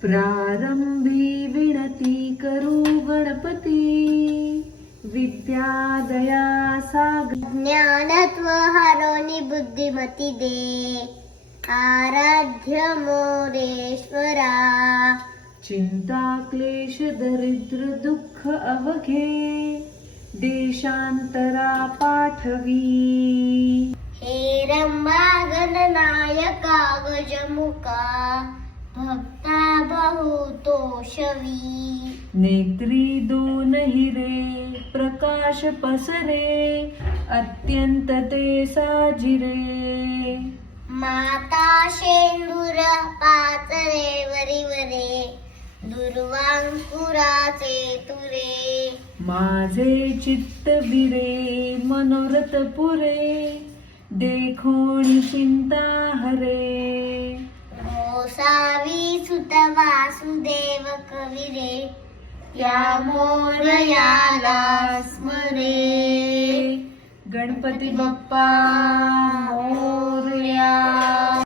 प्रारंभी विनती करू गणपती, विद्या दया सागर ज्ञानत्व हरोनी बुद्धिमती दे, आराध्य मोरेश्वरा. चिंता क्लेश दरिद्र दुःख अवघे, देशांतरा पाठवी. हे रंबा गणनायका गजमुखा, भक्ता बहुतोषवी. नेत्री दोन हिरे, प्रकाश पसरे, अत्यंत ते साजिरे. माता शेंदूर पाचरे वरिवरे, दुर्वांकुराचे तुरे. माझे चित्त बिरे, मनोरथ पुरे, देखोनी चिंता हरे. गोसावी सुत वासुदेव कविरे, या मोरयाला स्मरे. गणपती बाप्पा